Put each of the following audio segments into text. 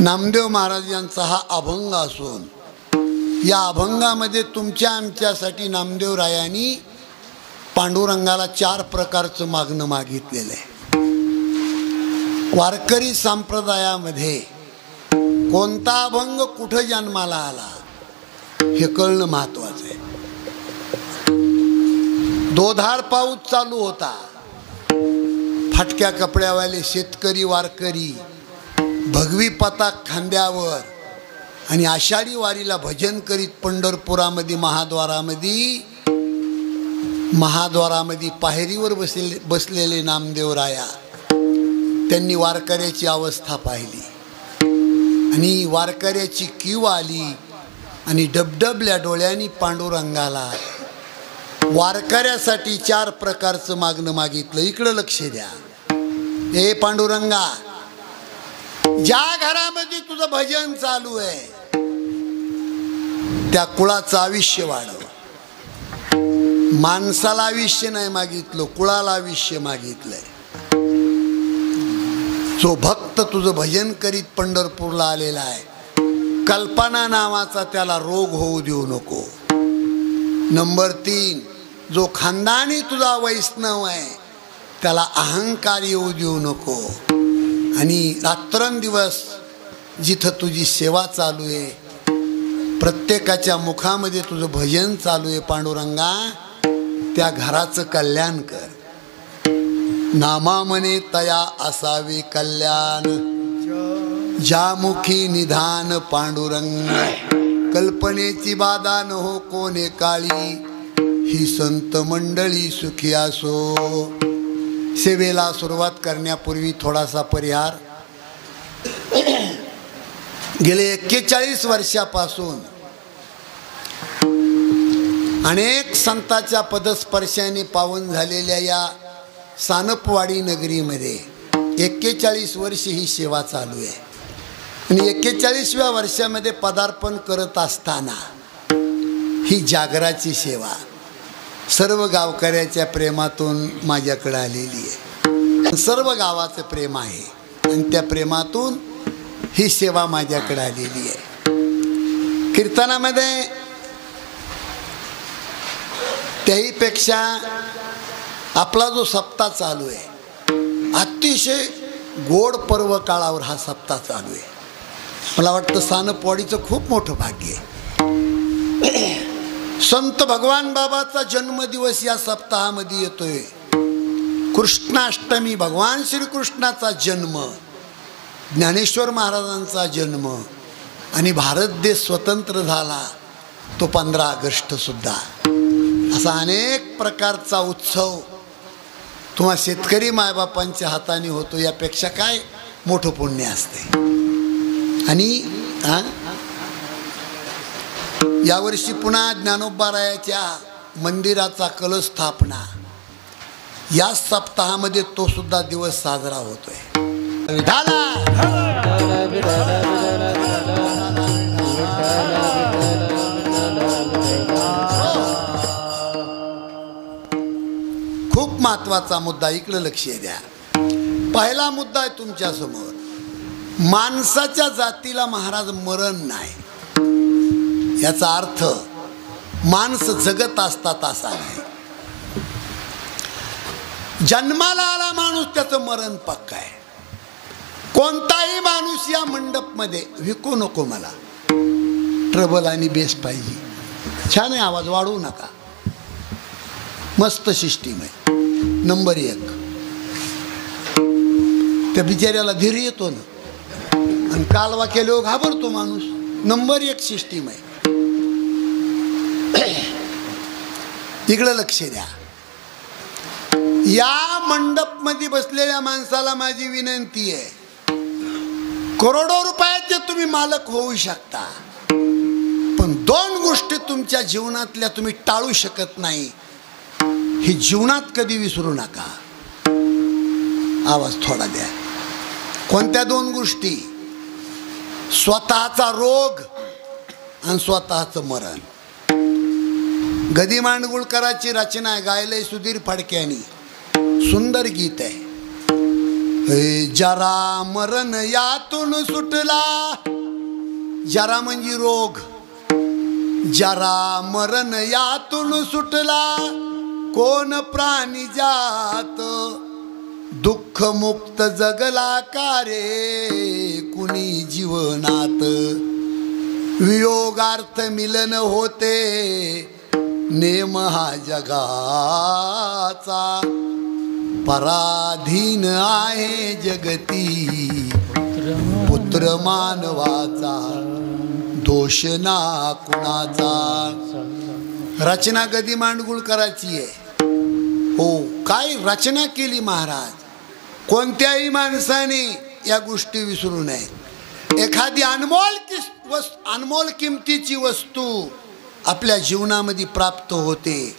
नामदेव महाराज यांचा हा अभंग असून या अभंगामध्ये तुमच्या आमच्यासाठी नामदेव रायांनी पांडुरंगाला 4 प्रकारचं मागणं मागितलेलं आहे. वारकरी संप्रदायामध्ये कोणता अभंग कुठं जन्माला आला हे कळणं महत्वाचं आहे. दोधार पाऊस चालू होता. फाटक्या कपड्यावाले शेतकरी वारकरी भगवी पताक खांद्यावर आणि आषाढी वारीला भजन करीत पंढरपुरामध्ये महाद्वारामध्ये पायरीवर बसलेले नामदेव राया त्यांनी वारकऱ्याची अवस्था पाहिली आणि वारकऱ्याची कीव आली आणि डबडबल्या डोळ्यांनी पांडुरंगाला वारकऱ्यासाठी 4 प्रकारचं मागणं मागितलं. इकडं लक्ष द्या. हे पांडुरंगा, ज्या घरामध्ये तुझं भजन चालू आहे त्या कुळाचं आयुष्य वाढव. माणसाला आयुष्य नाही मागितलं, कुळाला आयुष्य मागितलंय. जो भक्त तुझं भजन करीत पंढरपूरला आलेला आहे, कल्पना नावाचा त्याला रोग होऊ देऊ नको. नंबर 3, जो खानदानी तुझा वैष्णव आहे त्याला अहंकार येऊ देऊ नको. आणि रात्रंदिवस जिथं तुझी सेवा चालू आहे, प्रत्येकाच्या मुखामध्ये तुझं भजन चालू आहे पांडुरंगा, त्या घराचं कल्याण कर. नामा म्हणे तया असावे कल्याण, ज्यामुखी निधान पांडुरंग. कल्पनेची बाधा न हो कोणे काळी, ही संत मंडळी सुखी असो. सेवेला सुरुवात करण्यापूर्वी थोडासा परिहार. गेले 41 वर्षापासून अनेक संतांच्या पदस्पर्शाने पावन झालेल्या या सानपवाडी नगरीमध्ये 41 वर्ष ही सेवा चालू आहे. आणि 41व्या वर्षामध्ये पदार्पण करत असताना ही जागराची सेवा सर्व गावकऱ्याच्या प्रेमातून माझ्याकडे आलेली आहे. सर्व गावाचं प्रेम आहे आणि त्या प्रेमातून ही सेवा माझ्याकडे आलेली आहे. कीर्तनामध्ये त्याहीपेक्षा आपला जो सप्ताह चालू आहे, अतिशय गोड पर्व काळावर हा सप्ताह चालू आहे. मला वाटतं सानपवाडीचं खूप मोठं भाग्य आहे. संत भगवान बाबाचा जन्मदिवस या सप्ताहामध्ये येतोय. कृष्णाष्टमी, भगवान श्रीकृष्णाचा जन्म, ज्ञानेश्वर महाराजांचा जन्म आणि भारत देश स्वतंत्र झाला तो 15 ऑगस्ट सुद्धा. असा अनेक प्रकारचा उत्सव तुम्हा शेतकरी मायबापांच्या हाताने होतो. यापेक्षा काय मोठं पुण्य असते. आणि यावर्षी पुन्हा ज्ञानोबारायाच्या मंदिराचा कलश स्थापना या सप्ताहामध्ये तो सुद्धा दिवस साजरा होतोय. खूप महत्वाचा मुद्दा, इकडे लक्ष द्या. पहिला मुद्दा आहे तुमच्या समोर. माणसाच्या जातीला महाराज मरण नाही. याचा अर्थ माणसं जगत असतात असा नाही. जन्माला आला माणूस त्याचं मरण पक्का आहे. कोणताही माणूस या मंडपमध्ये विकू नको मला, ट्रबल आणि बेस पाहिजे. छान आहे, आवाज वाढवू नका, मस्त सिस्टीम आहे. नंबर 1, त्या बिचाऱ्याला धीर येतो ना, आणि कालवा केल्यावर घाबरतो माणूस. नंबर 1 सिस्टीम आहे. इकडं लक्ष द्या. या मंडप मध्ये बसलेल्या माणसाला माझी विनंती आहे, करोडो रुपयाचे तुम्ही मालक होऊ शकता, पण 2 गोष्टी तुमच्या जीवनातल्या तुम्ही टाळू शकत नाही. ही जीवनात कधी विसरू नका. आवाज थोडा द्या. कोणत्या 2 गोष्टी? स्वतःचा रोग आणि स्वतःचं मरण. गदी मांडगुळकरांची रचना आहे, गायलंय सुधीर फडक्यांनी. सुंदर गीत आहे. जरा मरण यातून सुटला, जरा म्हणजे रोग, जरा मरण यातून सुटला, कोण प्राणी जात, दुःख मुक्त जगला का रे कुणी जीवनात, वियोगार्थ मिलन होते नेम हा जगाचा, पराधीन आहे जगती पुत्र मानवाचा, दोष ना कुणाचा. रचना कधी मांडगुळ करायची आहे. हो, काय रचना केली महाराज. कोणत्याही माणसाने या गोष्टी विसरू नये. एखादी अनमोल किमतीची वस्तू आपल्या जीवनामध्ये प्राप्त होते,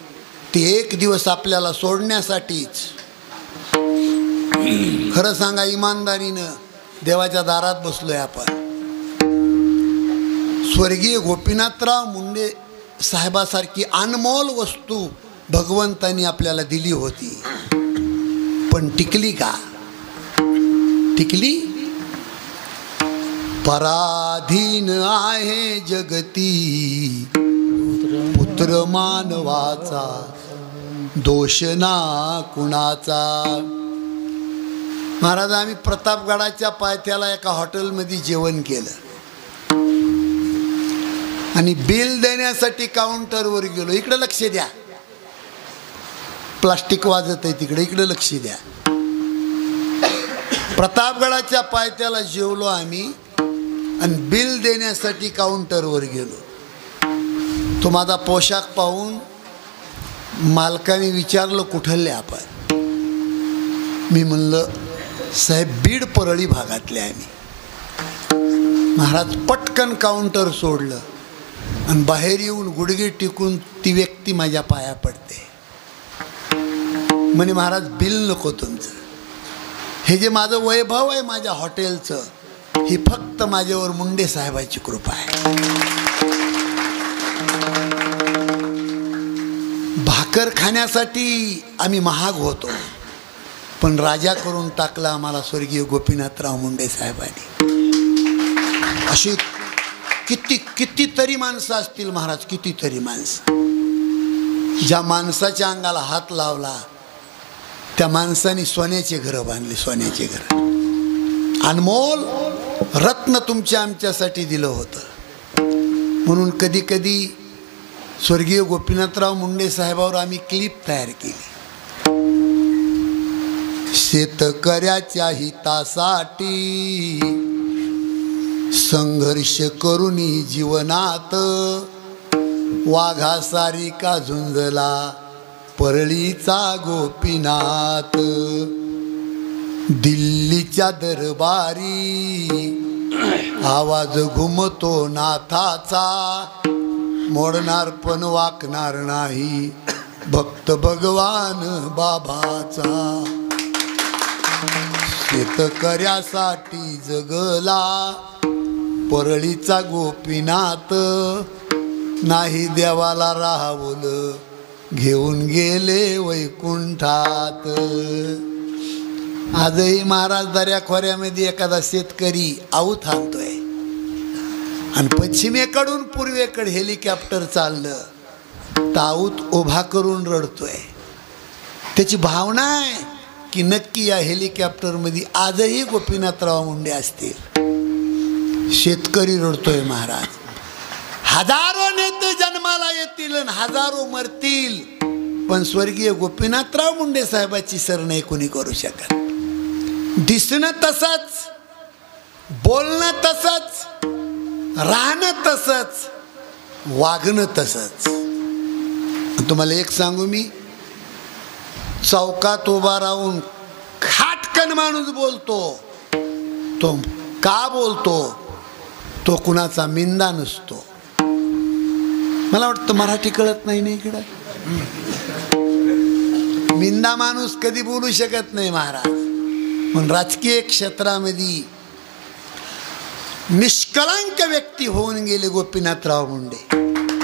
ती एक दिवस आपल्याला सोडण्यासाठीच. खरं सांगा, इमानदारीनं देवाच्या दारात बसलोय आपण. स्वर्गीय गोपीनाथराव मुंडे साहेबासारखी अनमोल वस्तू भगवंतांनी आपल्याला दिली होती, पण टिकली का? टिकली? पराधीन आहे जगती पुत्र मानवाचा, दोष ना कुणाचा. महाराज, आम्ही प्रतापगडाच्या पायथ्याला एका हॉटेलमध्ये जेवण केलं आणि बिल देण्यासाठी काउंटरवर गेलो. इकडे लक्ष द्या, प्लास्टिक वाजत आहे तिकडे, इकडे लक्ष द्या. प्रतापगडाच्या पायथ्याला जेवलो आम्ही आणि बिल देण्यासाठी काउंटरवर गेलो. तो माझा पोशाख पाहून मालकाने विचारलं, कुठले आपण? मी म्हणलं, साहेब बीड परळी भागातले आम्ही. महाराज पटकन काउंटर सोडलं आणि बाहेर येऊन गुडघे टिकून ती व्यक्ती माझ्या पाया पडते. म्हणे, महाराज बिल नको तुमचं, हे जे माझं वैभव आहे माझ्या हॉटेलचं, ही फक्त माझ्यावर मुंडे साहेबाची कृपा आहे. भाकर खाण्यासाठी आम्ही महाग होतो, पण राजा करून टाकला आम्हाला स्वर्गीय गोपीनाथराव मुंडे साहेबांनी. अशी कितीतरी माणसं असतील महाराज, कितीतरी माणसं. ज्या माणसाच्या अंगाला हात लावला त्या माणसाने सोन्याचे घरं बांधले, सोन्याचे घर. अनमोल रत्न तुमच्या आमच्यासाठी दिलं होतं. म्हणून कधी कधी स्वर्गीय गोपीनाथराव मुंडे साहेबावर आम्ही क्लिप तयार केली. शेतकऱ्याच्या हितासाठी संघर्ष करूनी जीवनात, वाघासारी का झुंजला परळीचा गोपीनाथ. दिल्लीच्या दरबारी आवाज घुमतो नाथाचा, मोडणार पण वाकणार नाही भक्त भगवान बाबाचा. शेतकऱ्यासाठी जगला परळीचा गोपीनाथ, नाही देवाला राहावलं घेऊन गेले वैकुंठात. आजही महाराज दर्या खोऱ्यामध्ये एखादा शेतकरी आऊत आणतोय आणि पश्चिमेकडून पूर्वेकडे हेलिकॉप्टर चाललं तर आऊत उभा करून रडतोय. त्याची भावना आहे की नक्की या हेलिकॉप्टरमध्ये आजही गोपीनाथराव मुंडे असतील. शेतकरी रडतोय महाराज. हजारो नेते जन्माला येतील आणि हजारो मरतील, पण स्वर्गीय गोपीनाथराव मुंडे साहेबाची सर नाही कोणी करू शकत. दिसणं तसंच, बोलणं तसंच, राहणं तसंच, वागणं तसंच. तुम्हाला एक सांगू मी, चौकात उभा राहून खाटकन माणूस बोलतो, तो का बोलतो तो कुणाचा मिंदा नसतो. मला वाटतं मराठी कळत नाही ना इकडं. मिंदा माणूस कधी बोलू शकत नाही महाराज. पण राजकीय क्षेत्रामध्ये निष्कलंक व्यक्ती होऊन गेले गोपीनाथराव मुंडे,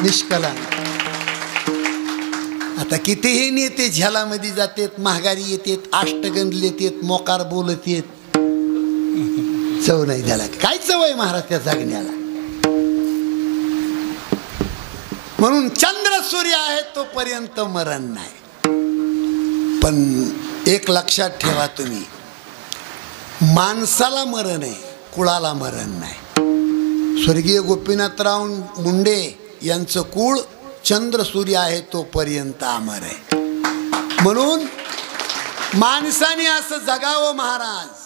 निष्कलंक. आता कितीही नेते झ्यालामध्ये जातात, महागारी येतात, अष्टगंध येतात, मोकार बोलत येत, चव नाही त्याला. काय चव आहे महाराज त्या जागण्याला? म्हणून चंद्र सूर्य आहे तोपर्यंत मरण नाही. पण एक लक्षात ठेवा तुम्ही, माणसाला मरण आहे, कुळाला मरण नाही. स्वर्गीय गोपीनाथराव मुंडे यांचं कुळ चंद्र सूर्य आहे तोपर्यंत अमर आहे. म्हणून माणसाने असं जगावं महाराज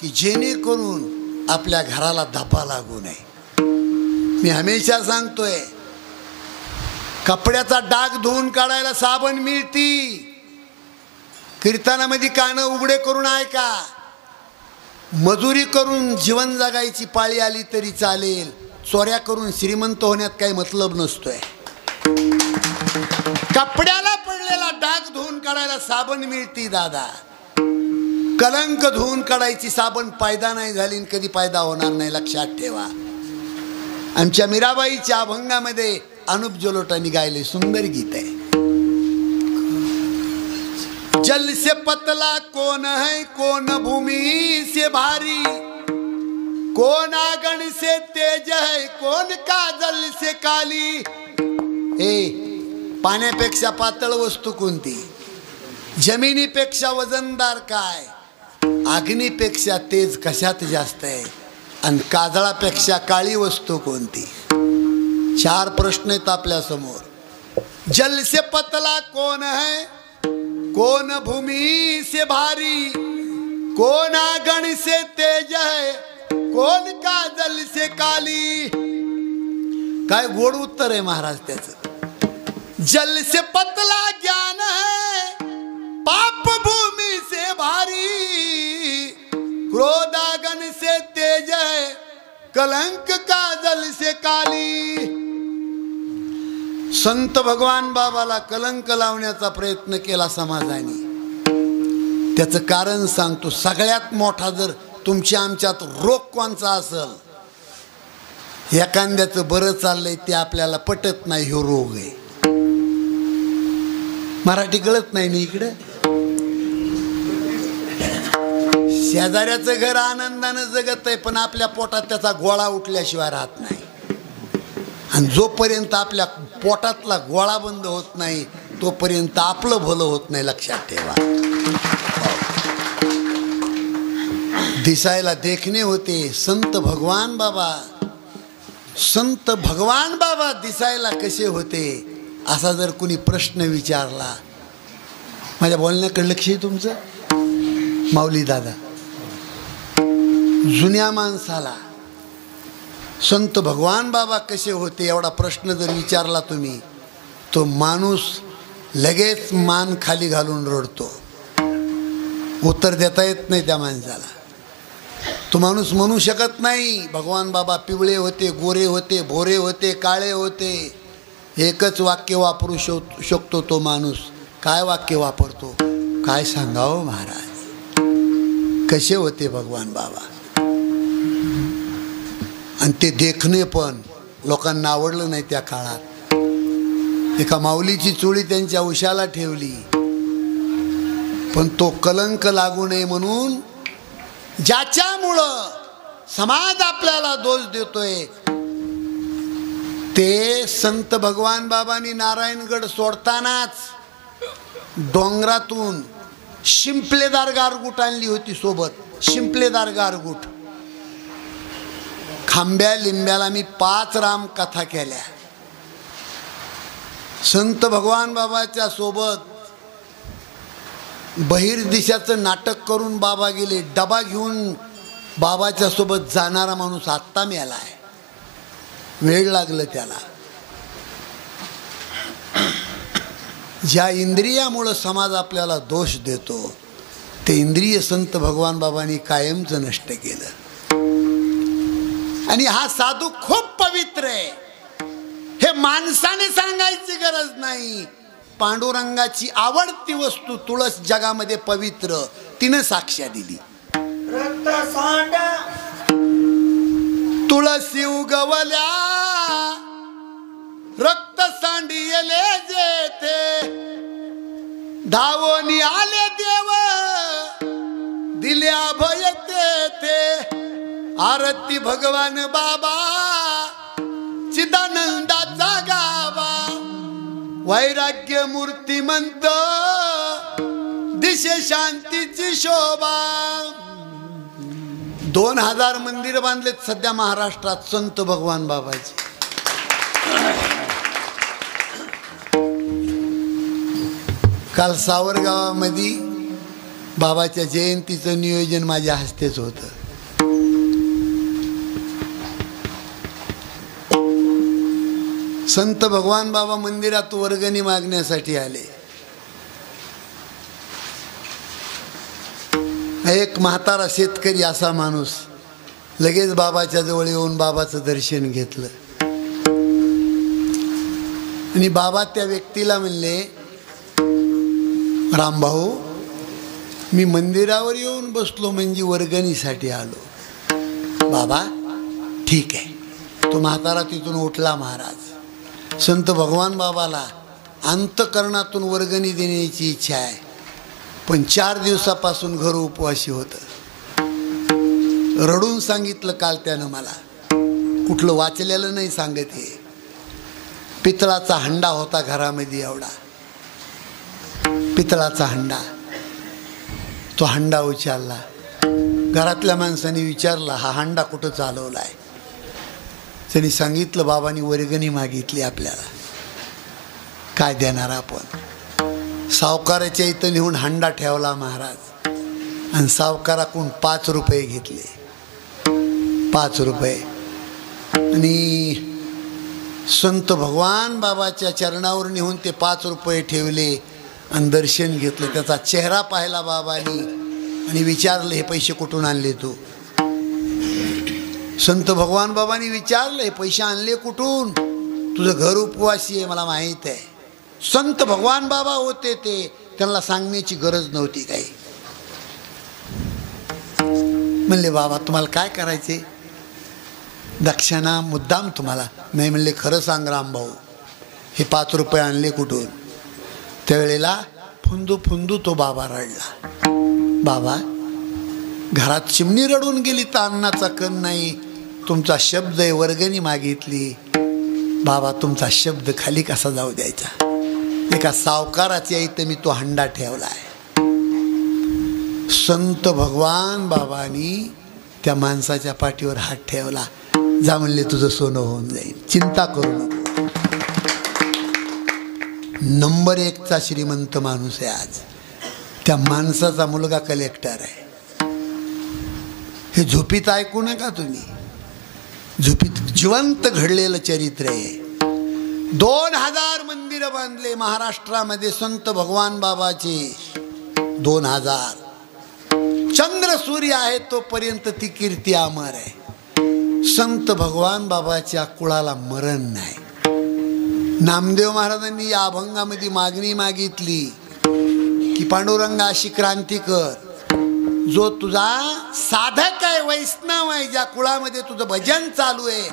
की जेणेकरून आपल्या घराला धप्पा लागू नये. मी हमेशा सांगतोय, कपड्याचा डाग धुवून काढायला साबण मिळती. कीर्तनामध्ये कानं उघडे करून ऐका. मजुरी करून जीवन जगायची पाळी आली तरी चालेल, चोऱ्या करून श्रीमंत होण्यात काही मतलब नसतोय. कपड्याला पडलेला डाग धुवून काढायला साबण मिळती दादा. कलंक धुवून काढायची साबण पैदा नाही झाली, कधी पैदा होणार नाही, लक्षात ठेवा. आमच्या मीराबाईच्या अभंगामध्ये अनुप जलोटांनी गायले सुंदर गीत आहे. जल से पतला कौन है, कौन भूमि से भारी, कौन आगन से तेज है, कौन काजल से काली. पाण्यापेक्षा पातळ वस्तू कोणती? जमिनीपेक्षा वजनदार काय? अग्नीपेक्षा तेज कशात जास्त आहे? आणि काजळापेक्षा काळी वस्तू कोणती? 4 प्रश्न आहेत आपल्या समोर. जल से पतला कौन है, कौन भूमि से भारी, कौन आगन से तेज है, कौन काजल से काली. काय गोड उत्तर आहे महाराज त्याचं. जल से पतला ज्ञान है, पाप भूमि से भारी, क्रोध आगन से तेज है, कलंक काजल से काली. संत भगवान बाबाला कलंक लावण्याचा प्रयत्न केला समाजाने. त्याचं कारण सांगतो. सगळ्यात मोठा जर तुमच्या आमच्यात रोग कोणचा असेल, एखाद्याचं बरं चाललंय ते आपल्याला पटत नाही, ह्यो रोग आहे. मराठी कळत नाही ना इकडे. शेजाऱ्याचं घर आनंदानं जगत आहे, पण आपल्या पोटात त्याचा गोळा उठल्याशिवाय राहत नाही. आणि जोपर्यंत आपल्या पोटातला गोळा बंद होत नाही तोपर्यंत आपलं भलं होत नाही, लक्षात ठेवा. दिसायला देखणे होते संत भगवान बाबा. संत भगवान बाबा दिसायला कसे होते असा जर कुणी प्रश्न विचारला, माझ्या बोलण्याकडे लक्ष आहे तुमचं माऊली दादा. जुन्या माणसाला संत भगवान बाबा कसे होते एवढा प्रश्न जर विचारला तुम्ही, तो माणूस लगेच मान खाली घालून रडतो. उत्तर देता येत नाही त्या माणसाला. तो माणूस म्हणू शकत नाही भगवान बाबा पिवळे होते, गोरे होते, भोरे होते, काळे होते. एकच वाक्य वापरू शकतो तो माणूस. काय वाक्य वापरतो? काय सांगावं महाराज, कसे होते भगवान बाबा. आणि ते देखणे पण लोकांना आवडलं नाही त्या काळात. एका माऊलीची चोळी त्यांच्या उशाला ठेवली, पण तो कलंक लागू नये म्हणून ज्याच्यामुळं समाज आपल्याला दोष देतोय ते संत भगवान बाबांनी नारायणगड सोडतानाच डोंगरातून शिंपलेदार गारगुट आणली होती सोबत. शिंपलेदार गारगुट. खांब्या लिंब्याला मी 5 रामकथा केल्या. संत भगवान बाबाच्या सोबत बहिर्दिशाचं नाटक करून बाबा गेले. डबा घेऊन बाबाच्या सोबत जाणारा माणूस आत्ता मेलाय. वेळ लागलं त्याला. ज्या इंद्रियामुळं समाज आपल्याला दोष देतो ते इंद्रिय संत भगवान बाबांनी कायमचं नष्ट केलं. आणि हा साधू खूप पवित्र आहे हे माणसाने सांगायची गरज नाही. पांडुरंगाची आवडती वस्तू तुळस जगामध्ये पवित्र, तिने साक्ष्या दिली. तुळसी उगवल्या रक्त सांडियले जेथे, धावोनी आले देव दिले अभय तेथे. आरती भगवान बाबा चिदानंदाचा गावा, वैराग्य मूर्तिमंत दिशे शांतीची शोभा. 2000 मंदिर बांधलेत सध्या महाराष्ट्रात संत भगवान बाबाची. काल सावरगावामध्ये बाबाच्या जयंतीचं नियोजन माझ्या हस्तेच होतं. संत भगवान बाबा मंदिरात वर्गणी मागण्यासाठी आले. एक म्हातारा शेतकरी असा माणूस लगेच बाबाच्या जवळ येऊन बाबाचं दर्शन घेतलं आणि बाबा त्या व्यक्तीला म्हणले, रामभाऊ, मी मंदिरावर येऊन बसलो म्हणजे वर्गणीसाठी आलो. बाबा ठीक आहे. तो म्हातारा तिथून उठला. महाराज, संत भगवान बाबाला अंतकरणातून वर्गणी देण्याची इच्छा आहे, पण 4 दिवसापासून घर उपवासी होतं. रडून सांगितलं काल त्यानं मला, कुठलं वाचलेलं नाही सांगत. हे पितळाचा हंडा होता घरामध्ये, एवढा पितळाचा हंडा. तो हंडा उचलला. घरातल्या माणसाने विचारला, हा हंडा कुठं चालवलाय? त्यांनी सांगितलं, बाबांनी वर्गणी मागितली आपल्याला, काय देणार आपण? सावकाराच्या इथं नेऊन हंडा ठेवला महाराज, आणि सावकाराकडून 5 रुपये घेतले. 5 रुपये. आणि संत भगवान बाबाच्या चरणावर नेऊन ते 5 रुपये ठेवले आणि दर्शन घेतलं. त्याचा चेहरा पाहिला बाबांनी आणि विचारलं, हे पैसे कुठून आणले तू? संत भगवान बाबांनी विचारलं, हे पैसे आणले कुठून? तुझं घर उपवासी आहे मला माहीत आहे. संत भगवान बाबा होते ते, त्यांना सांगण्याची गरज नव्हती काही. म्हणले, बाबा तुम्हाला काय करायचे? दक्षिणा मुद्दाम तुम्हाला? नाही म्हणले, खरं सांग रामभाऊ, हे 5 रुपये आणले कुठून? त्यावेळेला फुंदू फुंदू तो बाबा रडला. बाबा, घरात चिमणी रडून गेली तर अन्नाचा कण नाही. तुमचा शब्द आहे, वर्गणी मागितली. बाबा, तुमचा शब्द खाली कसा जाऊ द्यायचा? एका सावकाराच्या इथं मी तो हंडा ठेवलाय. संत भगवान बाबांनी त्या माणसाच्या पाठीवर हात ठेवला. जा म्हणले, तुझं सोनं होऊन जाईल, चिंता करू नको. नंबर 1चा श्रीमंत माणूस आहे आज. त्या माणसाचा मुलगा कलेक्टर आहे. हे झोपीत ऐकू नका तुम्ही, झोपीत जिवंत घडलेलं चरित्र आहे. 2000 मंदिरं बांधले महाराष्ट्रामध्ये संत भगवान बाबाचे. 2000. चंद्र सूर्य आहे तोपर्यंत ती कीर्ती अमर आहे. संत भगवान बाबाच्या कुळाला मरण नाही. नामदेव महाराजांनी या अभंगामध्ये मागणी मागितली की पांडुरंगा अशी क्रांती कर, जो तुझा साधक आहे, वैष्णव आहे, ज्या कुळामध्ये तुझं भजन चालू आहे,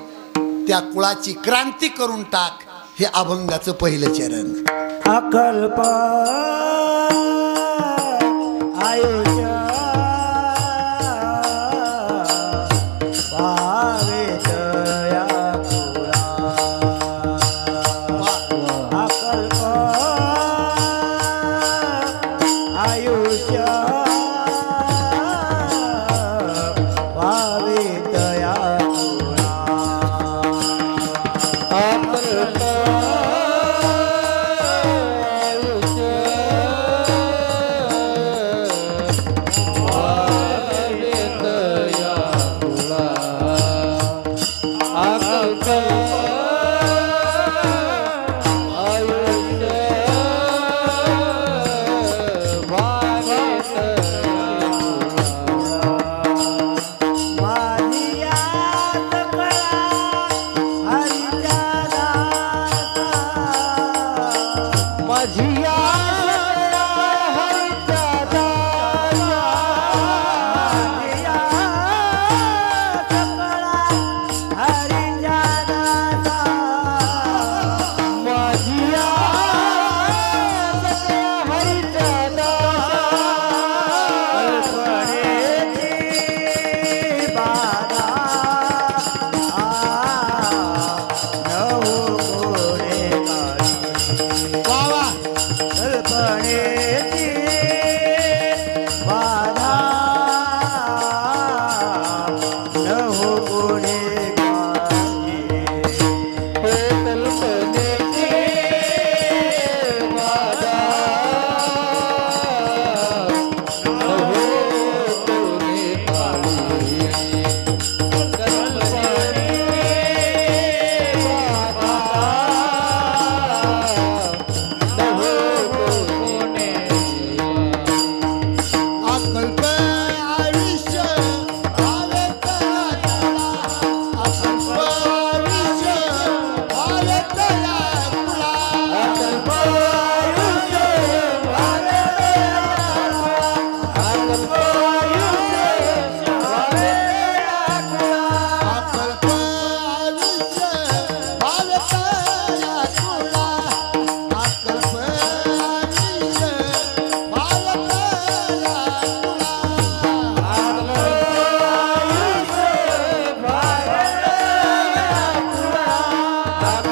त्या कुळाची क्रांती करून टाक. हे अभंगाचं पहिलं चरण. अकल्प आयुष्य पावेत या कुळा. अकल्प आयुष्य पावेत या कुळा. अकल्प कोणी काही हे कल्पनेची बाधा हो कोणी काढी कल्पनेची बाधा हो कोणी अकल्प आयुष्य भावे तया तुला अकल्प आयुष्य भावे तया तुला अकल्प आयुष्य भावे अकल्प आयुष्य भावे अकल्प आयुष्य भावे तया तुला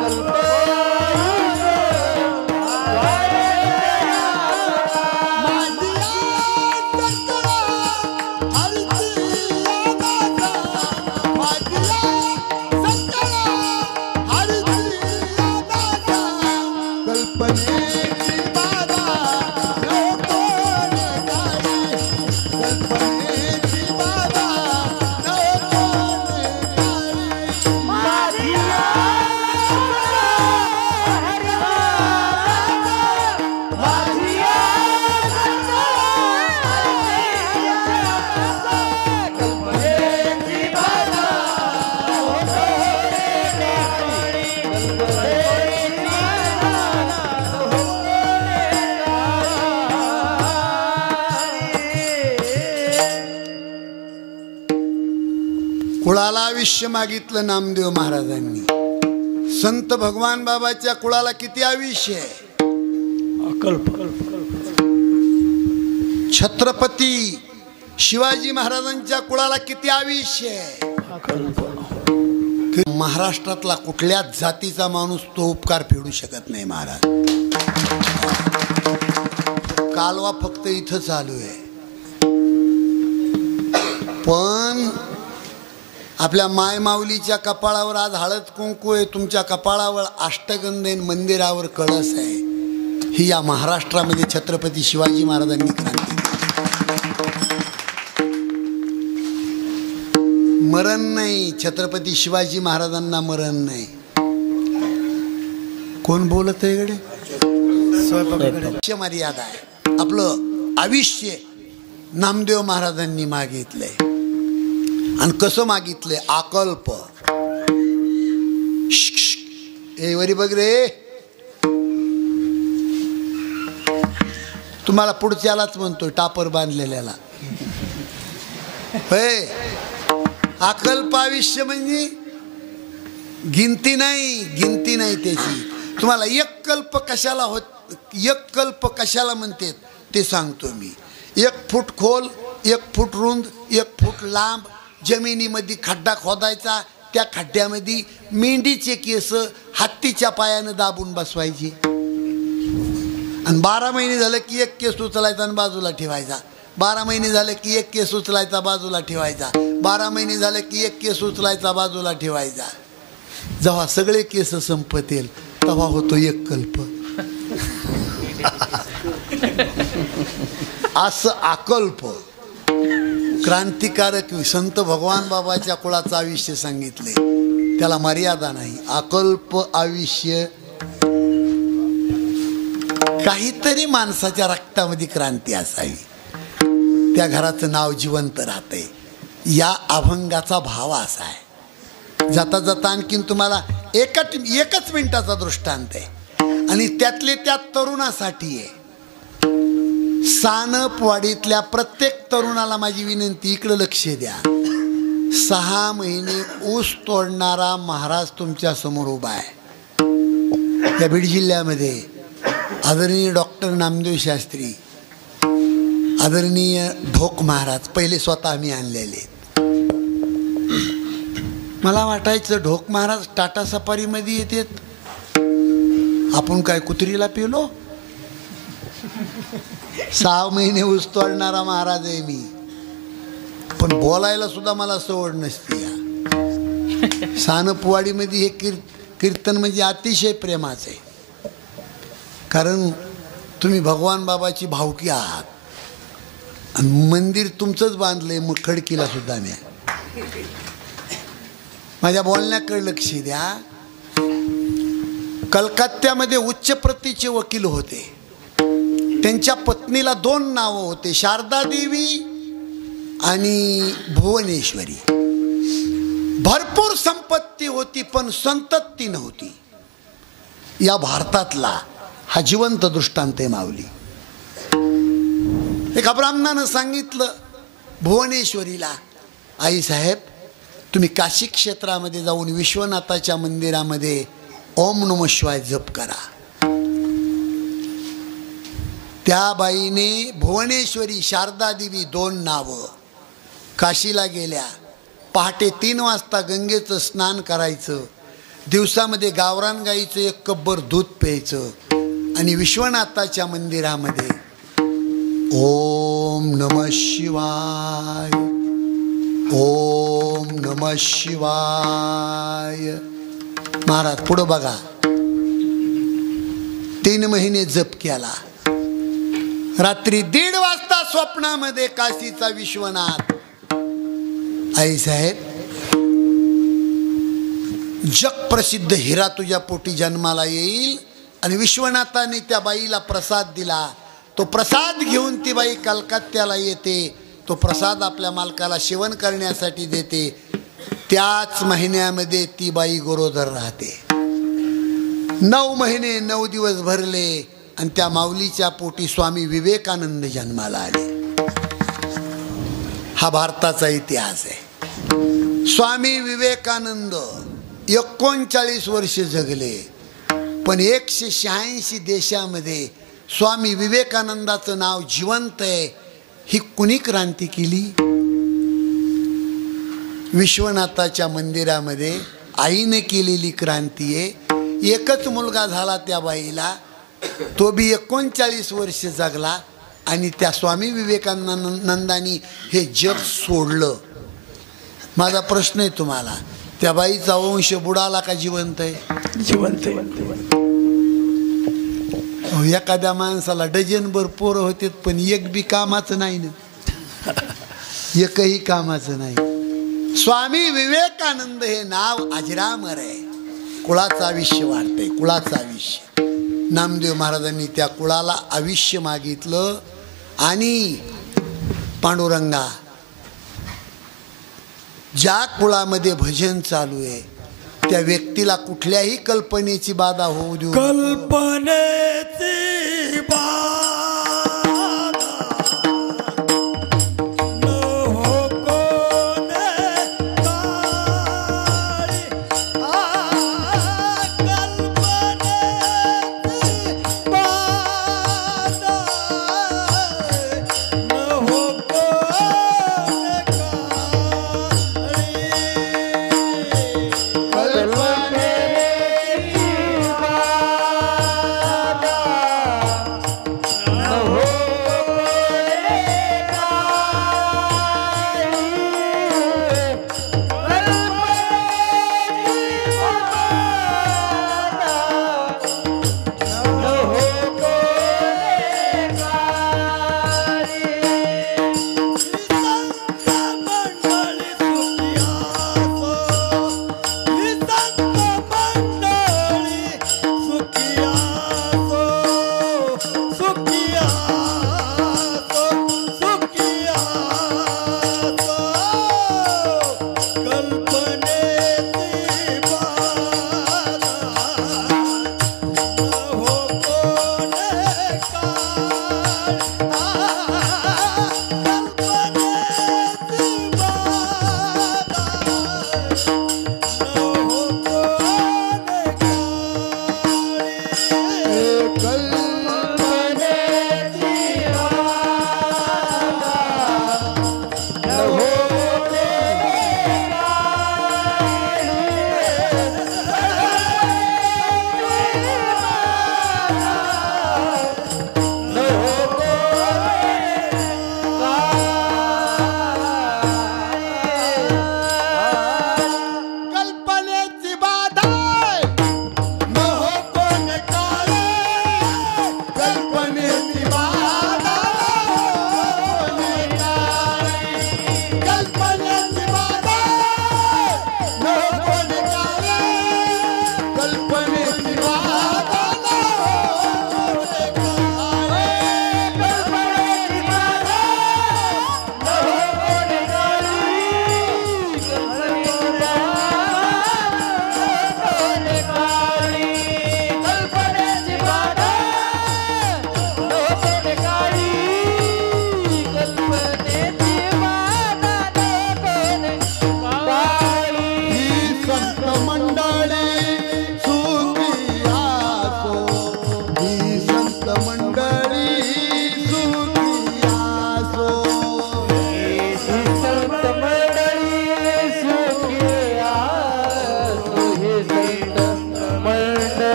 अकल्प आयुष्य भावे कल्पनेची बाधा नको काही कल्पनेची बाधा नको काही कुळाला आयुष्य मागितलं नामदेव महाराजांनी. संत भगवान बाबाच्या कुळाला किती आयुष्य आहे? छत्रपती शिवाजी महाराजांच्या कुळाला किती आयुष्य आहे? महाराष्ट्रातला कुठल्याच जातीचा माणूस तो उपकार फेडू शकत नाही महाराज. कालवा फक्त इथं चालू आहे, पण आपल्या माय माऊलीच्या कपाळावर आज हळद कुंकू आहे, तुमच्या कपाळावर अष्टगंध आहे, मंदिरावर कळस आहे. ही या महाराष्ट्रामध्ये छत्रपती शिवाजी महाराजांनी क्रांती केली. मरण नाही, छत्रपती शिवाजी महाराजांना मरण नाही. कोण बोलत आहे गडे? मर्यादा आहे. आपलं आयुष्य नामदेव महाराजांनी मागितलंय. आणि कसं मागितलंय? आकल्प. ए वरी बघ रे, तुम्हाला पुढच्यालाच म्हणतोय, टापर बांधलेल्याला. होय, आकल्प आयुष्य म्हणजे गिनती नाही त्याची. तुम्हाला एक कल्प कशाला होत, एक कल्प कशाला म्हणते ते सांगतो मी. 1 फूट खोल, 1 फूट रुंद, 1 फूट लांब जमिनीमध्ये खड्डा खोदायचा. त्या खड्ड्यामध्ये मेंढीचे केस हत्तीच्या पायानं दाबून बसवायचे. आणि 12 महिने झालं की 1 केस उचलायचा आणि बाजूला ठेवायचा. 12 महिने झाले की 1 केस उचलायचा बाजूला ठेवायचा. 12 महिने झाले की 1 केस उचलायचा बाजूला ठेवायचा. जेव्हा सगळे केस संपतील तेव्हा होतो 1 कल्प. असं आकल्प क्रांतिकारक संत भगवान बाबाच्या कुळाचं आयुष्य सांगितले. त्याला मर्यादा नाही. आकल्प आयुष्य. काहीतरी माणसाच्या रक्तामध्ये क्रांती असावी, त्या घराचं नाव जिवंत राहते. या अभंगाचा भाव असा आहे. जाता जाता आणखीन तुम्हाला एकच मिनिटाचा दृष्टांत आहे, आणि त्यातले त्यात तरुणासाठी आहे. सानपवाडीतल्या प्रत्येक तरुणाला माझी विनंती, इकडं लक्ष द्या. 6 महिने ऊस तोडणारा महाराज तुमच्या समोर उभा आहे. या बीड जिल्ह्यामध्ये आदरणीय डॉक्टर नामदेव शास्त्री, आदरणीय ढोक महाराज, पहिले स्वतः आम्ही आणलेले. मला वाटायचं ढोक महाराज टाटा सफारीमध्ये येतात, आपण काय कुत्रीला पेलो. 6 महिने ऊस तोडणारा महाराज आहे मी, पण बोलायला सुद्धा मला सवड नसती. सानपवाडीमध्ये हे कीर्तन म्हणजे अतिशय प्रेमाचं आहे. कारण तुम्ही भगवान बाबाची भावकी आहात आणि मंदिर तुमचंच बांधलंय, मग खडकीला सुद्धा मी. माझ्या बोलण्याकडे लक्ष द्या. कलकत्त्यामध्ये उच्च प्रतीचे वकील होते. त्यांच्या पत्नीला 2 नावं होते, शारदा देवी आणि भुवनेश्वरी. भरपूर संपत्ती होती पण संतती नव्हती. या भारतातला हा जिवंत दृष्टांत आहे माऊली. एका ब्राह्मणानं सांगितलं भुवनेश्वरीला, आई साहेब तुम्ही काशी क्षेत्रामध्ये जाऊन विश्वनाथाच्या मंदिरामध्ये ओम नमः शिवाय जप करा. त्या बाईने भुवनेश्वरी शारदा देवी 2 नावं. काशीला गेल्या. पहाटे 3 वाजता गंगेचं स्नान करायचं, दिवसामध्ये गावरान गाईचं 1 कपभर दूध प्यायचं आणि विश्वनाथाच्या मंदिरामध्ये ओम नमः शिवाय ओम नमः शिवाय. महाराज पुढं बघा. 3 महिने जप केला. रात्री 1:30 वाजता स्वप्नामध्ये काशीचा विश्वनाथ. आई साहेब जगप्रसिद्ध हिरा तुझ्या पोटी जन्माला येईल. आणि विश्वनाथाने त्या बाईला प्रसाद दिला. तो प्रसाद घेऊन ती बाई कलकत्त्याला येते. तो प्रसाद आपल्या मालकाला सेवन करण्यासाठी देते. त्याच महिन्यामध्ये ती बाई गरोदर राहते. 9 महिने 9 दिवस भरले आणि त्या माऊलीच्या पोटी स्वामी विवेकानंद जन्माला आले. हा भारताचा इतिहास आहे. स्वामी विवेकानंद 39 वर्ष जगले, पण 186 देशामध्ये स्वामी विवेकानंदाचं नाव जिवंत आहे. ही कुणी क्रांती केली? विश्वनाथाच्या मंदिरामध्ये आईने केलेली क्रांती आहे. एकच मुलगा झाला त्या बाईला, तो बी 39 वर्ष जगला आणि त्या स्वामी विवेकानंदांनी हे जग सोडलं. माझा प्रश्न आहे तुम्हाला, त्या बाईचा वंश बुडाला का जिवंत आहे? जिवंत. एखाद्या माणसाला डझनभर पोरं होते पण एक बी कामाचं नाही ना. एकही कामाचं नाही. स्वामी विवेकानंद हे नाव अजरामर आहे. कुळाचं आयुष्य वाढतंय, कुळाचं आयुष्य. नामदेव महाराजांनी त्या कुळाला आयुष्य मागितलं. आणि पांडुरंगा, ज्या कुळामध्ये भजन चालू आहे त्या व्यक्तीला कुठल्याही कल्पनेची बाधा होऊ देऊ. कल्पनेची बाधा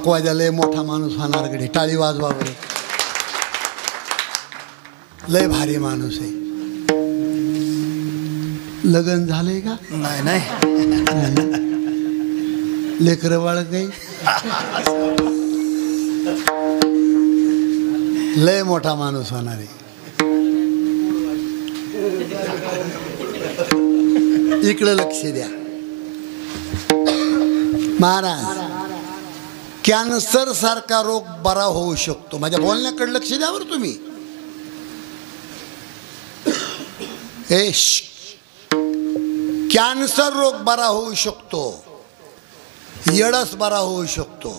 पक्वाजा लय मोठा माणूस होणार कडे टाळी वाजवा बरं. लय भारी माणूस आहे. लग्न झालंय का? नाही नाही. लेकरं बाळ काही लय मोठा माणूस होणार आहे. इकडे लक्ष द्या महाराज. कॅन्सर सारखा रोग बरा होऊ शकतो. माझ्या बोलण्याकडे लक्ष द्या बरं तुम्ही. कॅन्सर रोग बरा होऊ शकतो. एडस बरा होऊ शकतो.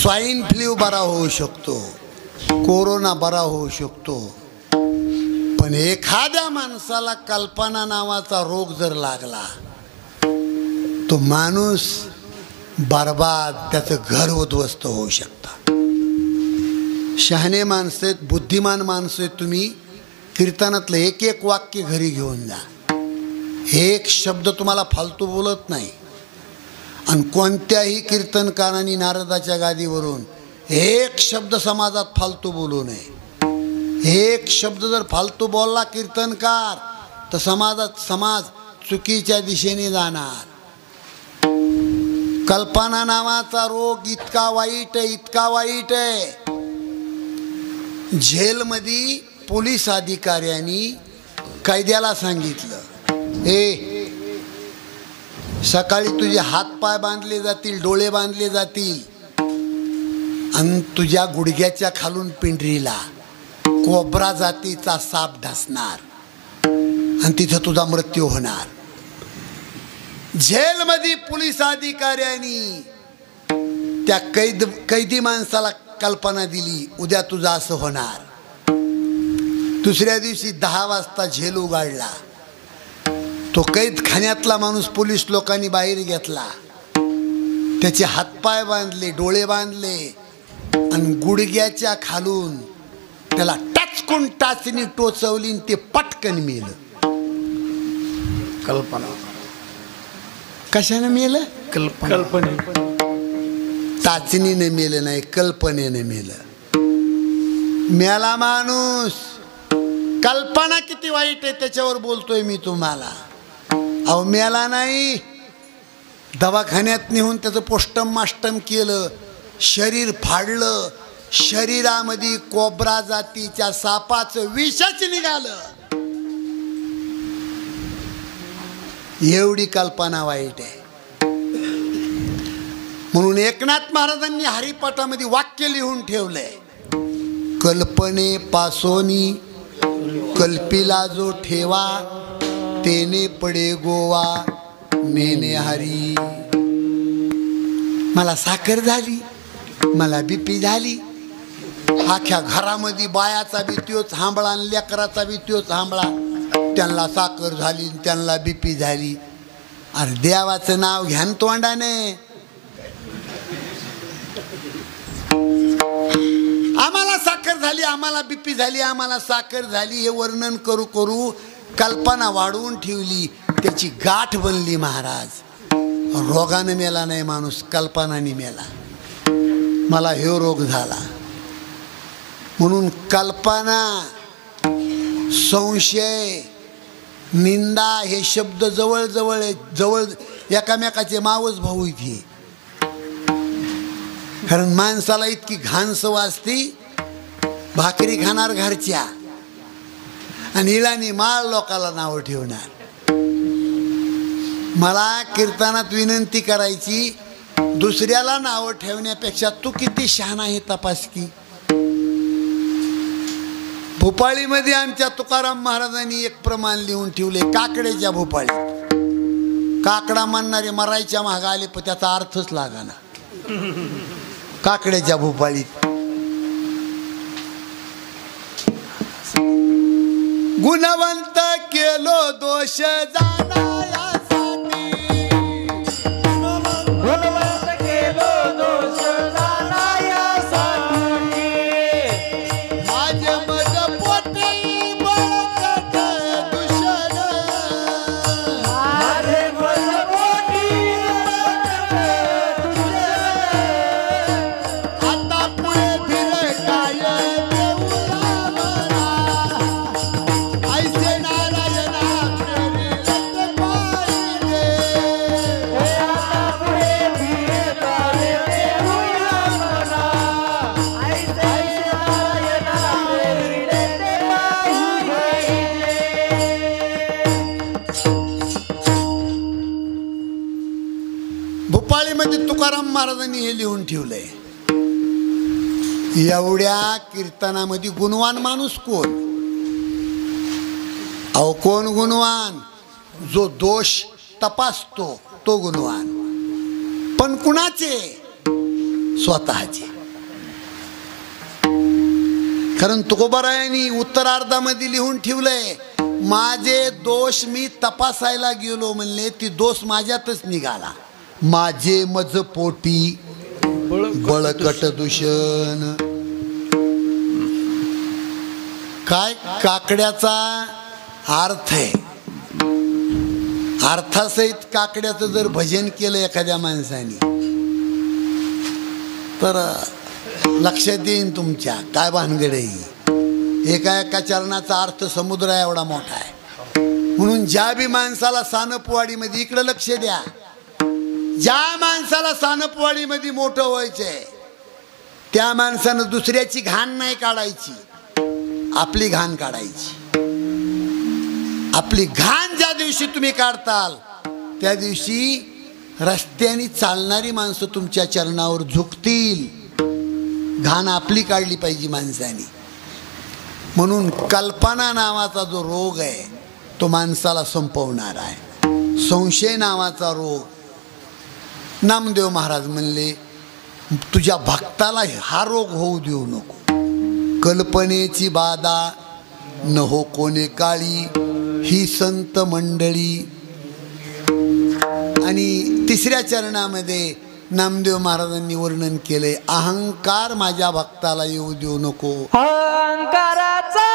स्वाईन फ्लू बरा होऊ शकतो. कोरोना बरा होऊ शकतो. पण एखाद्या माणसाला कल्पना नावाचा रोग जर लागला तो माणूस बर्बाद, त्याचं घर उद्ध्वस्त होऊ शकतं. शहाणे माणसं आहेत, बुद्धिमान माणसं आहेत. तुम्ही कीर्तनातलं एक एक वाक्य घरी घेऊन जा. एक शब्द तुम्हाला फालतू बोलत नाही. आणि कोणत्याही कीर्तनकारांनी नारदाच्या गादीवरून एक शब्द समाजात फालतू बोलू नये. एक शब्द जर फालतू बोलला कीर्तनकार तर समाज चुकीच्या दिशेने जाणार. कल्पना नावाचा रोग इतका वाईट आहे, इतका वाईट आहे. जेलमध्ये पोलीस अधिकाऱ्यांनी कैद्याला सांगितलं, सकाळी तुझे हातपाय बांधले जातील, डोळे बांधले जातील आणि तुझ्या गुडघ्याच्या खालून पिंढरीला कोब्रा जातीचा साप ढसणार आणि तिथं तुझा मृत्यू होणार. जेलमध्ये पोलीस अधिकाऱ्यांनी त्या कैदी माणसाला कल्पना दिली, उद्या तुझं असं होणार. दुसऱ्या दिवशी 10 वाजता जेल उघडला. तो कैद खाण्यातला माणूस पोलीस लोकांनी बाहेर घेतला. त्याचे हातपाय बांधले, डोळे बांधले आणि गुडघ्याच्या खालून त्याला टाचकून टाचणी टोचवली. ते पटकन मेलं. कल्पना. कशाने मेलं? कल्पने. टाचणीने मेलं नाही, कल्पनेने मेलं. मेला माणूस. कल्पना किती वाईट आहे त्याच्यावर बोलतोय मी तुम्हाला. अहो मेला नाही, दवाखान्यात नेऊन त्याचं पोस्टमास्टम केलं, शरीर फाडलं, शरीरामध्ये कोब्रा जातीच्या सापाचं विषच निघालं. एवढी कल्पना वाईट आहे. म्हणून एकनाथ महाराजांनी हरिपाठामध्ये वाक्य लिहून ठेवलंय, कल्पनेपासोनी कल्पिला जो ठेवा, तेने पडे गोवा नेने हरी. मला साखर झाली, मला बीपी झाली. अख्ख्या घरामध्ये बायाचा बी त्योच हांबळा आणि लेकराचा बी त्योच हांबळा. त्यांना साखर झाली, त्यांना बीपी झाली. अरे देवाचं नाव घ्यान तोंडाने. आम्हाला साखर झाली, आम्हाला बीपी झाली, आम्हाला साखर झाली हे वर्णन करू करू कल्पना वाढवून ठेवली. त्याची गाठ बनली महाराज. रोगाने मेला नाही माणूस, कल्पनाने मेला. मला हे रोग झाला. म्हणून कल्पना, संशय, निंदा हे शब्द जवळ जवळ जवळ एकामेकाचे मावस भाऊ इथे. कारण माणसाला इतकी घाण सवय असती, भाकरी खाणार घरच्या आणि हिलानी माळ लोकाला नाव ठेवणार. मला कीर्तनात विनंती करायची, दुसऱ्याला नाव ठेवण्यापेक्षा तू किती शहाणा हे तपास की. भोपाळीमध्ये आमच्या तुकाराम महाराजांनी एक प्रमाण लिहून ठेवले, काकड्याच्या भोपाळीत. काकडा म्हणणारे मरायच्या मागे आले पण त्याचा अर्थच लागाना. काकड्याच्या भोपाळीत गुणवंत केलो दोष जाणायासाठी, गुणवंत केलो दोष जाणायासाठी, माझे मज पोटी बळकट दुषण, माझे मन पोटी बळकट दुषण, तुकाराम महाराजांनी हे लिहून ठेवलंय. एवढ्या कीर्तनामध्ये गुणवान माणूस कोण? अहो कोण गुणवान? जो दोष तपासतो तो गुणवान. पण कुणाचे? स्वतःचे. कारण तुकोबारायांनी उत्तरार्धामध्ये लिहून ठेवलंय, माझे दोष मी तपासायला गेलो म्हणले, ती दोष माझ्यातच निघाला. माझे मज पोटी बळकट दूषण. काय काकड्याचा अर्थ आहे. अर्थासहित काकड्याचं जर भजन केलं एखाद्या माणसाने तर लक्षात येईन तुमच्या काय भानगड आहे. एका एका चरणाचा अर्थ समुद्र आहे एवढा मोठा आहे. म्हणून ज्या बी माणसाला सानपवाडीमध्ये, इकडे लक्ष द्या, ज्या माणसाला सानपवाडीमध्ये मोठं व्हायचंय त्या माणसानं दुसऱ्याची घाण नाही काढायची, आपली घाण काढायची. आपली घाण ज्या दिवशी तुम्ही काढताल त्या दिवशी रस्त्याने चालणारी माणसं तुमच्या चरणावर झुकतील. घाण आपली काढली पाहिजे माणसाने. म्हणून कल्पना नावाचा जो रोग आहे तो माणसाला संपवणार आहे. संशय नावाचा रोग, नामदेव महाराज म्हणले तुझ्या भक्ताला हा रोग होऊ देऊ नको. कल्पनेची बाधा न हो कोणे काळी ही संत मंडळी. आणि तिसऱ्या चरणामध्ये नामदेव महाराजांनी वर्णन केले, अहंकार माझ्या भक्ताला येऊ देऊ नको. अहंकाराचा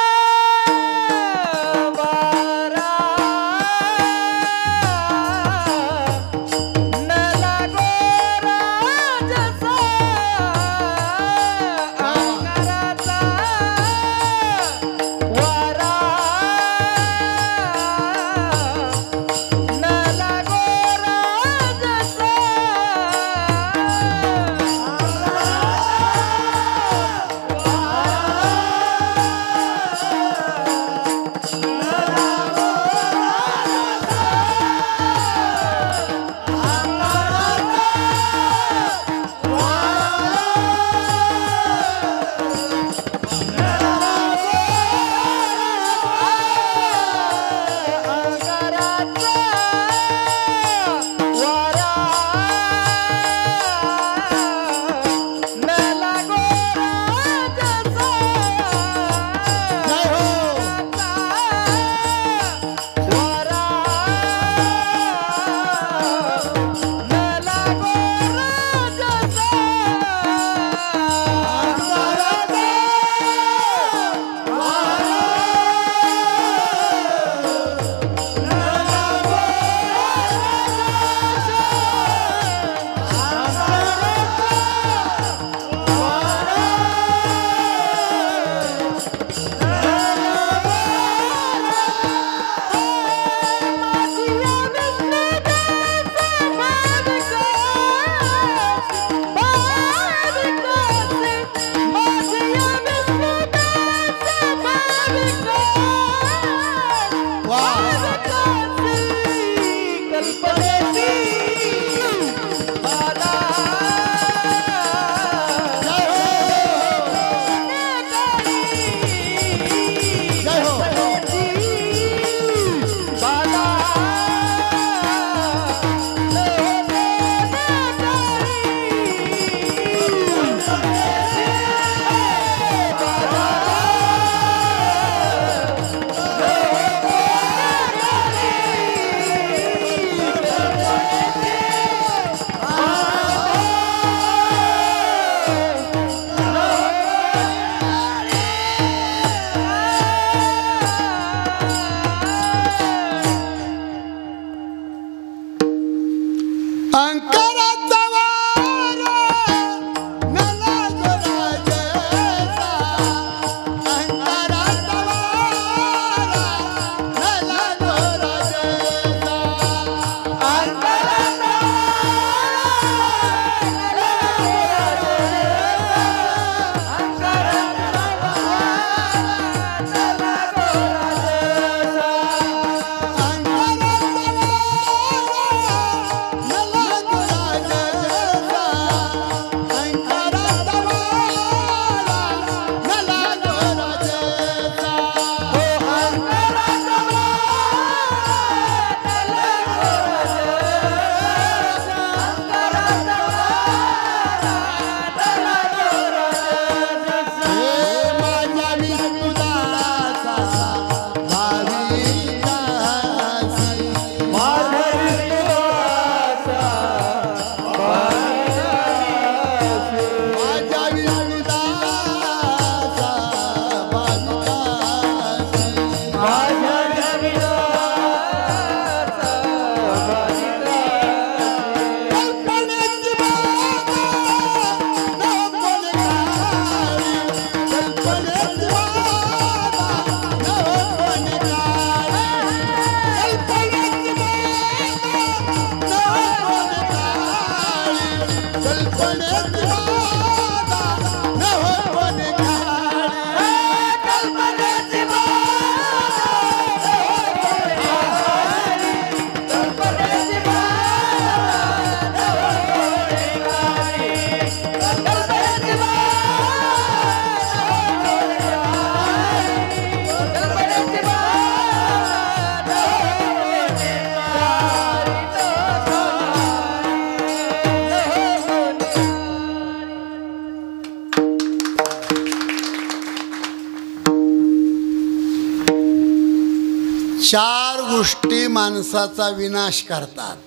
4 गोष्टी माणसाचा विनाश करतात.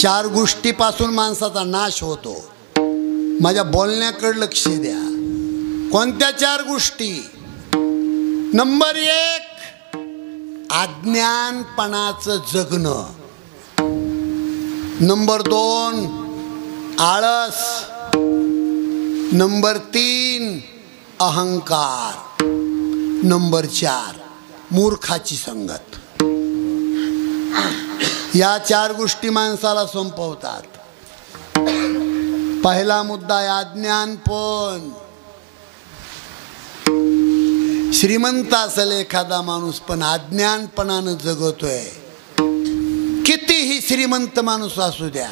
4 गोष्टीपासून माणसाचा नाश होतो. माझ्या बोलण्याकडे लक्ष द्या. कोणत्या 4 गोष्टी? नंबर 1, अज्ञानपणाचं जगणं. नंबर 2, आळस. नंबर 3, अहंकार. नंबर 4, मूर्खाची संगत. या 4 गोष्टी माणसाला संपवतात. पहिला मुद्दा आहे अज्ञानपण. श्रीमंत असेल एखादा माणूस पण अज्ञानपणानं जगतोय. कितीही श्रीमंत माणूस असू द्या,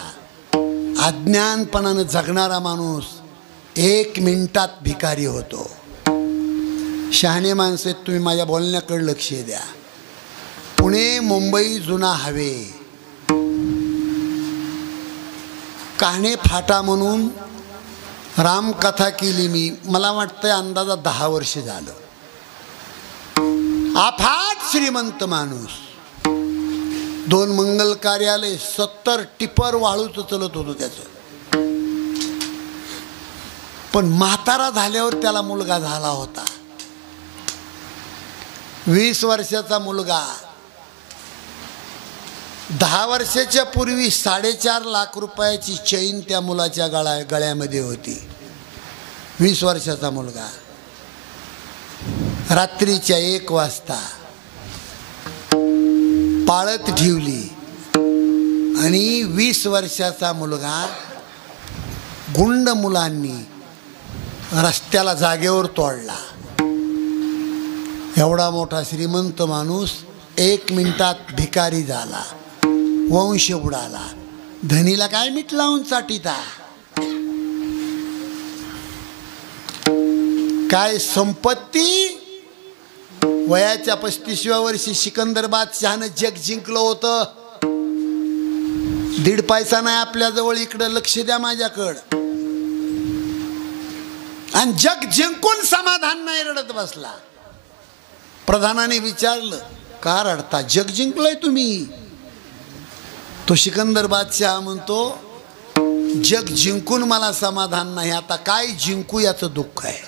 अज्ञानपणानं जगणारा माणूस 1 मिनिटात भिकारी होतो. शहाणे माणसे, तुम्ही माझ्या बोलण्याकडे लक्ष द्या. पुणे मुंबई जुना हवे काहणे फाटा म्हणून रामकथा केली मी. मला वाटतंय अंदाजा 10 वर्ष झालं. अफाट श्रीमंत माणूस, 2 मंगल कार्यालय, 70 टिपर वाळूचं चलत होतं त्याचं. पण म्हातारा झाल्यावर त्याला मुलगा झाला होता. 20 वर्षाचा मुलगा. 10 वर्षाच्या पूर्वी 4.5 लाख रुपयाची चैन त्या मुलाच्या गळ्यामध्ये होती. 20 वर्षाचा मुलगा. रात्रीच्या 1 वाजता पाळत ठेवली आणि 20 वर्षाचा मुलगा गुंड मुलांनी रस्त्याला जागेवर तोडला. एवढा मोठा श्रीमंत माणूस 1 मिनिटात भिकारी झाला. वंश उडाला. धनीला काय मीठ लावून चाटीता? काय संपत्ती. वयाच्या 35व्या वर्षी सिकंदर बादशहानं जग जिंकलं होतं. 1.5 पैसा नाही आपल्याजवळ. इकडं लक्ष द्या माझ्याकडं. आणि जग जिंकून समाधान नाही, रडत बसला. प्रधानाने विचारलं, का रडता? जग जिंकलंय तुम्ही. तो सिकंदर बादशाह म्हणतो, जग जिंकून मला समाधान नाही, आता काय जिंकू याचं दुःख आहे.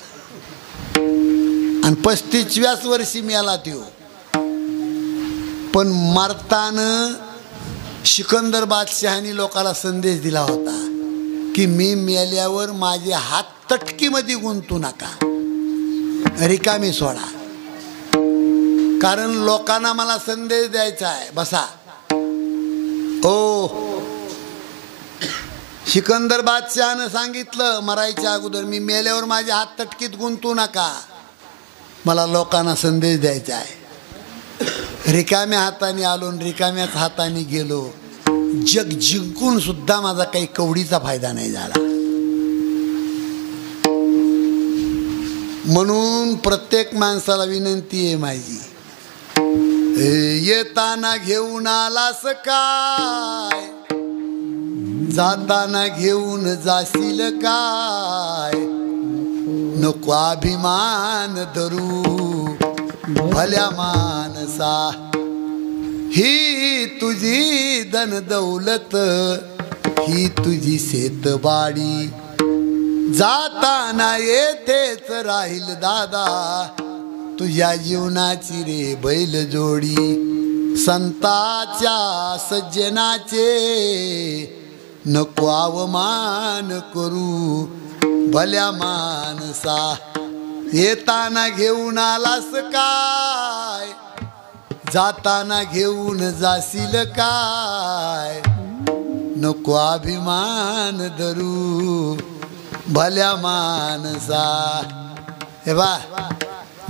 आणि 35व्याच वर्षी मेला त्यो. पण मरताना सिकंदर बादशहानी लोकाला संदेश दिला होता की मी मेल्यावर माझे हात तटकीमध्ये गुंतू नका, रिकामी सोडा. कारण लोकांना मला संदेश द्यायचा आहे. बसा. ओ, सिकंदर बादशहानं सांगितलं मरायच्या अगोदर, मी मेल्यावर माझे हात तटकीत गुंतू नका, मला लोकांना संदेश द्यायचा आहे. रिकाम्या हाताने आलो, रिकाम्याच हाताने गेलो. जग जिंकून सुद्धा माझा काही कवडीचा फायदा नाही झाला. म्हणून प्रत्येक माणसाला विनंती आहे माझी, येताना घेऊन आलास काय, जाताना घेऊन जाशील काय. नको अभिमान धरू भल्या मानसा, ही तुझी धन दौलत, ही तुझी शेतबाडी. जाताना येथेच राहील दादा, तुझ्या जीवनाची रे बैल जोडी. संताच्या सज्जनाचे नको अवमान करू भल्या मानसा. येताना घेऊन आलास काय, जाताना घेऊन जाशील काय. नको अभिमान धरू भल्या मानसा. हे बा,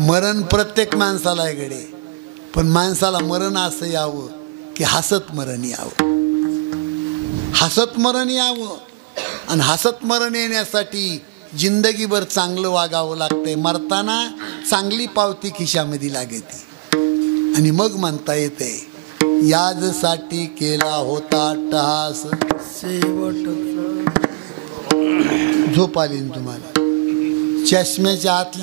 मरण प्रत्येक माणसाला आहे गडे, पण माणसाला मरण असं यावं की हसत मरण यावं. हसत मरण यावं. आणि हसत मरण येण्यासाठी जिंदगीभर चांगलं वागावं लागतंय. मरताना चांगली पावती खिशामध्ये लागते आणि मग म्हणता येते, याजसाठी केला होता अट्टहास, झोप आली तुम्हाला. चष्म्याच्या आतल्या